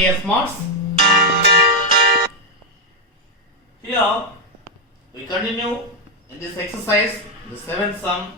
dear smarts. Here we continue in this exercise the seventh sum.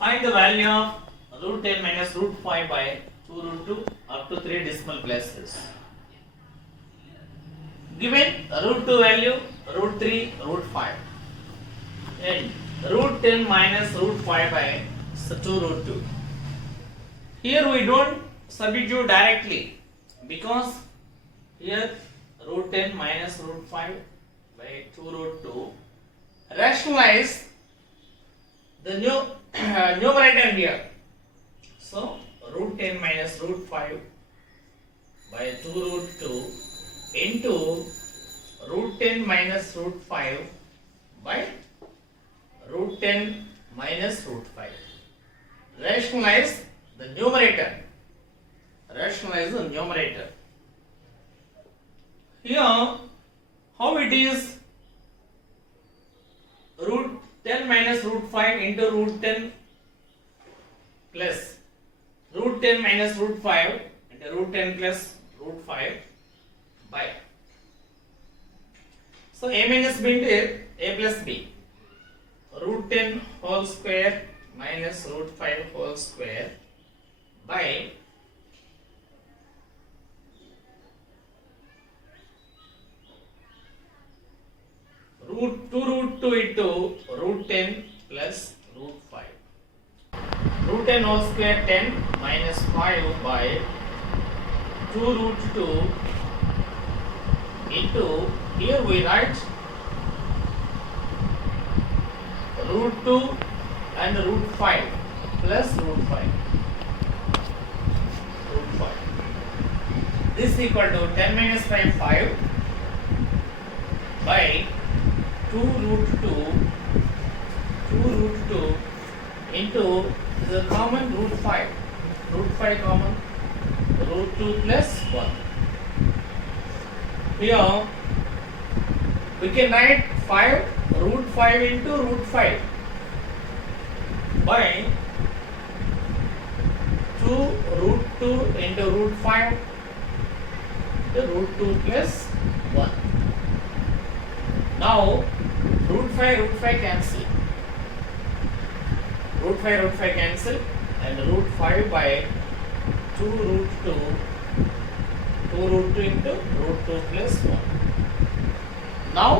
Find the value of root 10 minus root 5 by 2 root 2 up to 3 decimal places. Given root 2 value, root 3, root 5 and root 10 minus root 5 by 2 root 2. Here we don't substitute directly because here root 10 minus root 5 by 2 root 2 rationalize the numerator here. So root 10 minus root 5 by 2 root 2 into root 10 minus root 5 by root 10 minus root 5. Rationalize the numerator. Rationalize the numerator. Here, how it is root 10 minus root 5 into root 10 plus root 10 minus root 5 into root 10 plus root 5 by. So a minus b into a plus b. Root 10 whole square minus root 5 whole square by root 2 root 2 into root 10 plus root 5. Root 10 whole square 10 minus 5 by 2 root 2 into, here we write root 2 and root 5 plus root 5. Root 5. This is equal to 10 minus 5, 5 by 2 root 2 into the common root 5. Root 5 common, root 2 plus 1. Here we can write 5 root 5 into root 5 by 2 root 2 into root 5 the root 2 plus 1. Now root 5 cancel. Root 5 cancel and root 5 by 2 root 2 into root 2 plus 1. Now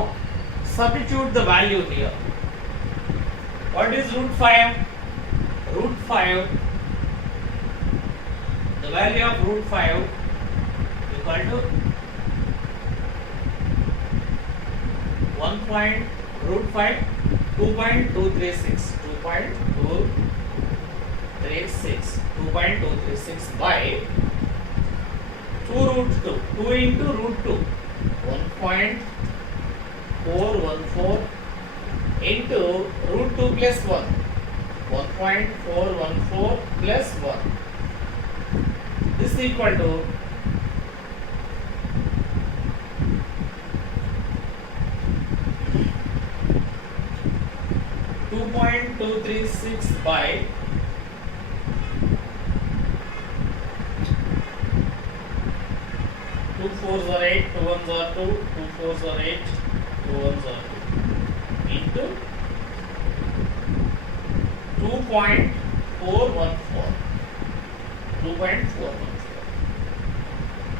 substitute the value here. What is root 5? Root 5, the value of root 5 equal to 1 point root 5 2.236 by 2 root 2 2 into root 2 1.414 into root 2 plus 1 1.414 plus 1. This is equal to 2.236 by 2 4s are 8, 2 1s are 2, 2 4s are 8, 2 1s are 2 into 2.414. 2.414.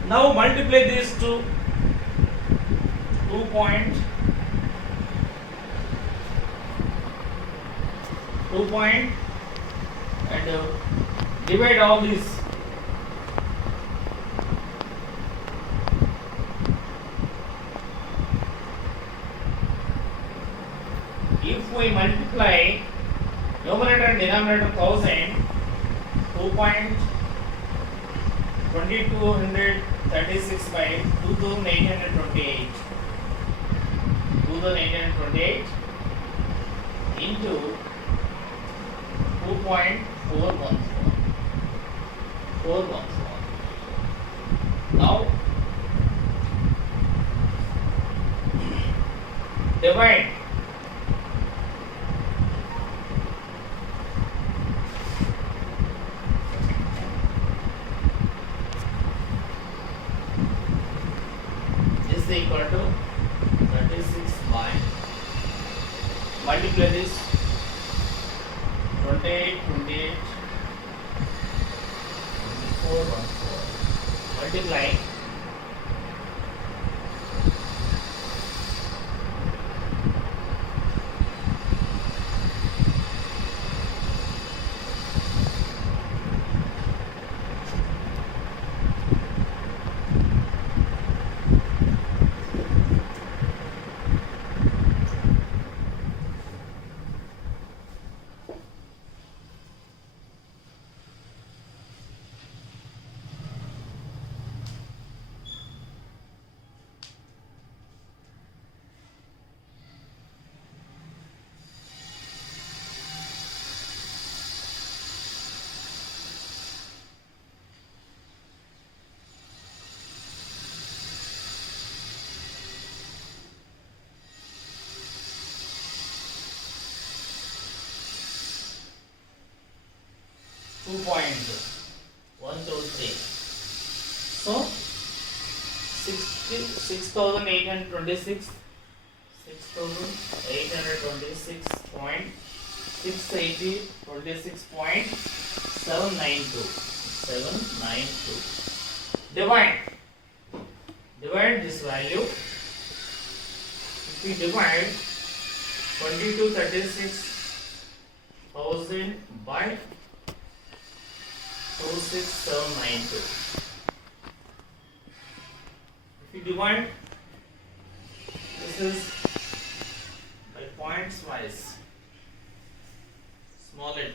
Now multiply these two. 2 point and divide all these. If we multiply numerator and denominator 1000, 2.2236 by 2828 into 2.414. Now divide equal to 36 by multiply this 28, 28, 4, 1, 4. Multiply 2.1 through 3. So 6,826 6,826.680 divide this value. If we divide 22,36,000 by 26792. If you divide, this is by points wise, small it.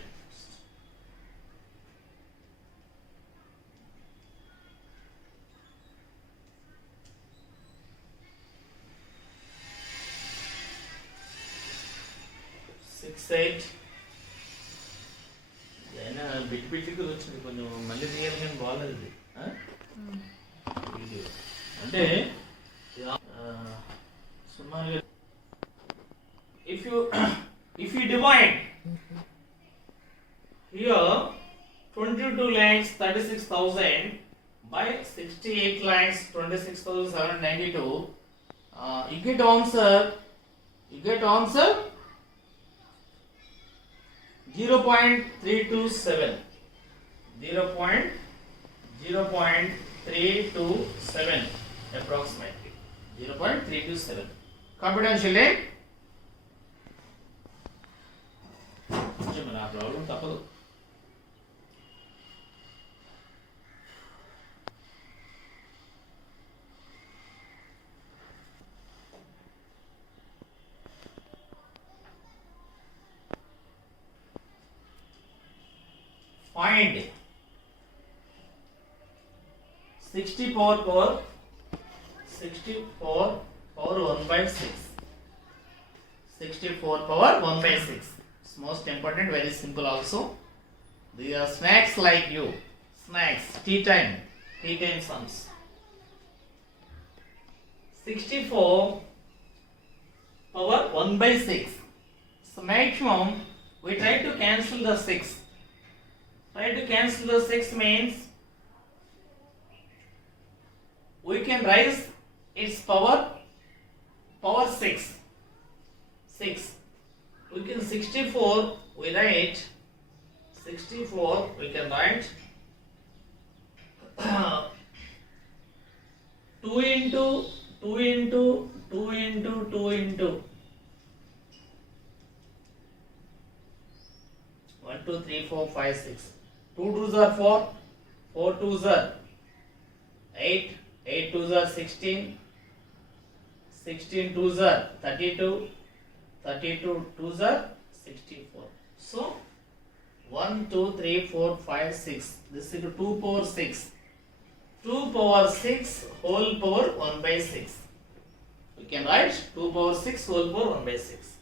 Six eight. Bit బిట్కి వచ్చింది కొంచెం మళ్ళీ తీయాలి కానీ బాగాలేదు video అంటే సుమారుగా if you divide here 22,36,000 by 68,26,792, you get answer 0.327 approximately 0.327 confidentially. నా ప్రాబ్లం తప్పదు. Find 64 power 1 by 6. 64 power 1 by 6. It's most important, very simple also. These are snacks like you. Snacks, tea time sums. 64 power 1 by 6. So maximum, we try to cancel the 6. Try to cancel the 6 means we can raise its power 6. We can 64 we write 64 we can write 2 into 2 into 2 into 2 into 1 2 3 4 5 6. 2 2s are 4, 4 2s are 8, 8 2s are 16, 16 2s are 32, 32 2s are 64. So 1 2 3 4 5 6. This is 2 power 6. 2 power 6 whole power 1 by 6. We can write 2 power 6 whole power 1 by 6.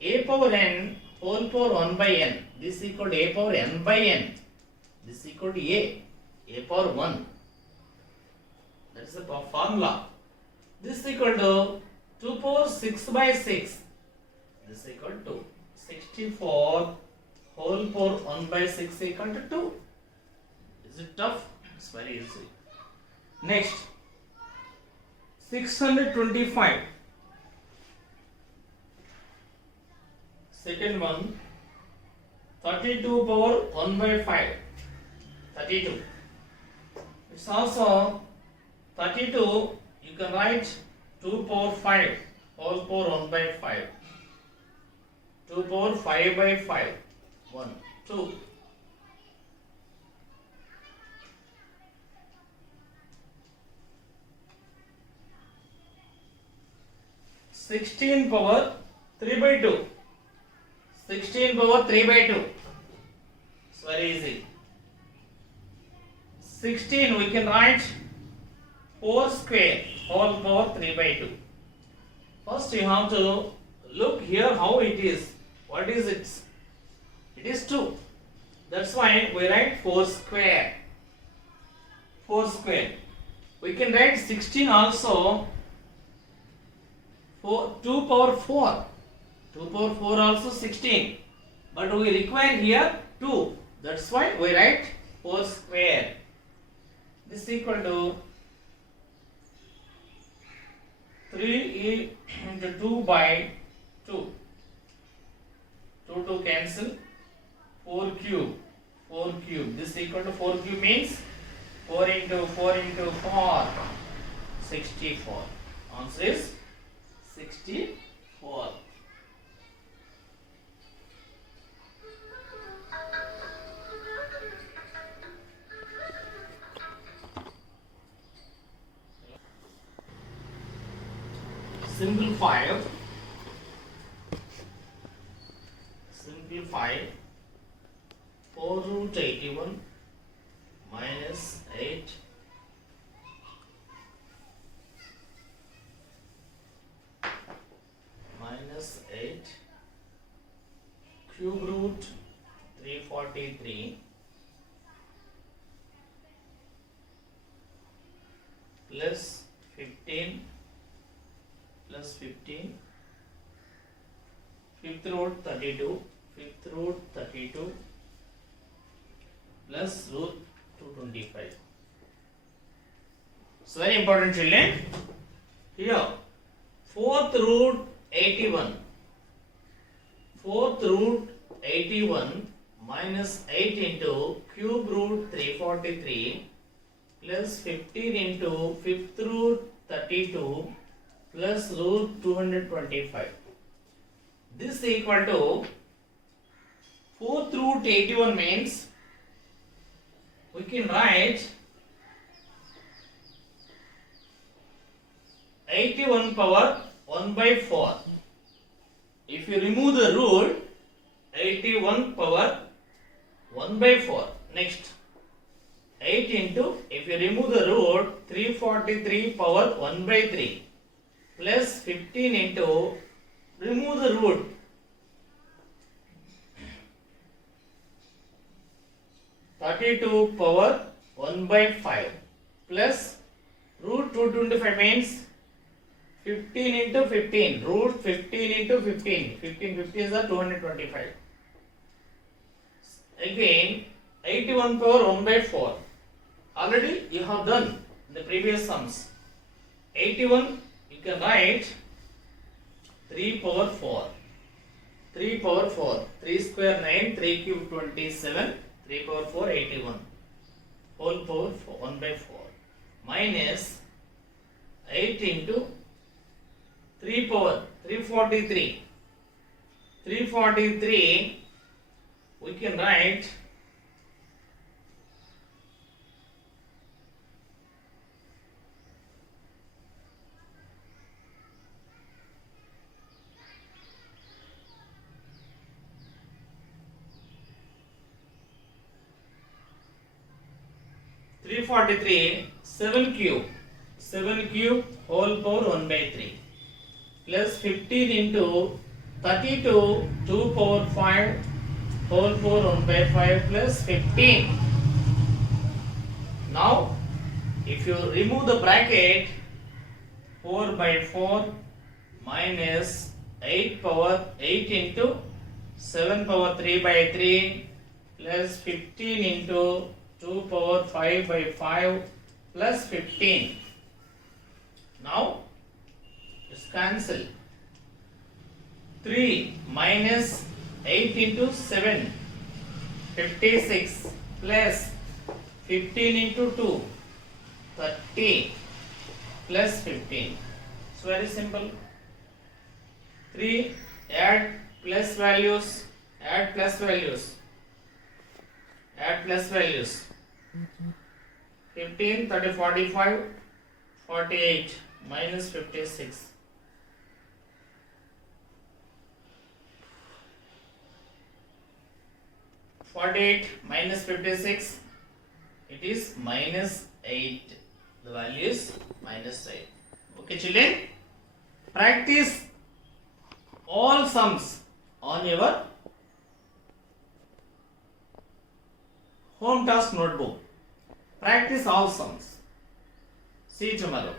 A power n whole power 1 by n. This is equal to a power n by n. This is equal to a power 1. That is the formula. This is equal to 2 power 6 by 6. This is equal to 64 whole power 1 by 6 equal to 2. Is it tough? It's very easy. Next, 625. Second one, 32 power 1 by 5. 32. It's also 32. You can write 2 power 5 whole power 1 by 5. 2 power 5 by 5. 1, 2. Sixteen power 3 by 2. 16 power 3 by 2. It's very easy. 16 we can write 4 square whole power 3 by 2. First you have to look here how it is. What is it? It is 2. That's why we write 4 square. 4 square. We can write 16 also. 2 power 4. 2 power 4 also 16. But we require here 2. That's why we write 4 square. This is equal to 3 into 2 by 2. 2 to cancel. 4 cube. 4 cube. This is equal to 4 cube means 4 into 4 into 4. 64. Answer is 64. Simplify 4 root 81 minus 8 minus 8 cube root 343 plus 15 plus 15 fifth root 32 plus root 225. So very important children. Here fourth root 81 minus 8 into cube root 343 plus 15 into fifth root 32 plus root 225. This is equal to fourth root 81 means we can write 81 power 1 by 4. If you remove the root, 81 power 1 by 4. Next 8 into, if you remove the root, 343 power 1 by 3 plus 15 into, remove the root, 32 power 1 by 5 plus root 225 means 15 into 15, root 15 into 15, 15 is 225. Again 81 power 1 by 4. Already you have done the previous sums. 81 you can write 3 power 4. 3 power 4. 3 square 9, 3 cube 27, 3 power 4 81. Whole power 1 by 4 minus 8 into 3 power 343. 343 we can write 343 7 cube whole power 1 by 3 plus 15 into 32 2 power 5 whole power 1 by 5 plus 15. Now if you remove the bracket, 4 by 4 minus 8 power 8 into 7 power 3 by 3 plus 15 into 2 power 5 by 5 plus 15. Now it's cancel. 3 minus 8 into 7, 56 plus 15 into 2, 30 plus 15. It's very simple. 3 add plus values, add plus values, add plus values. 15, 30, 45, 48 minus 56. 48 minus 56, it is minus 8. The value is minus 8. Okay, children, practice all sums on your home task notebook. Practice all sums. See you tomorrow.